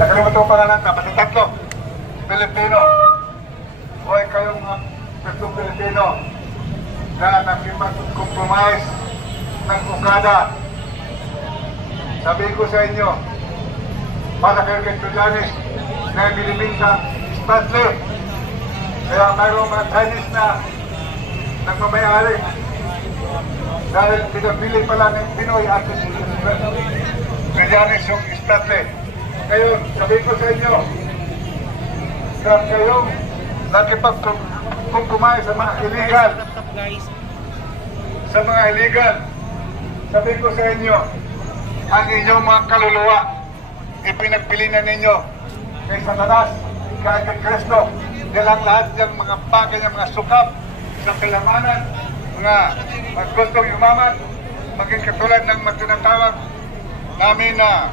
Nakalimutan ko pangalan ka, pati tatlo. Pilipino. Hoy kayong gustong Pilipino na nakipag-compromise ng ukada. Sabihin ko sa inyo, para kayo kay Tullanes na bilibing sa Stanley. Kaya mayroong mga Chinese na nagmamayari dahil pinapili pala ng Pinoy at Tullanes yung Stanley. Ngayon, sabihin ko sa inyo, na kayong nakipag-compromise sa mga illegal. Sa mga illegal, sabihin ko sa inyo, ang inyong mga kaluluwa, ipinagpili na ninyo kay Satanas, kay Kristo, nilang lahat ng mga bagay ng mga sukap sa kalamanan, mga gustong yumaman, maging katulad ng matinatawag namin na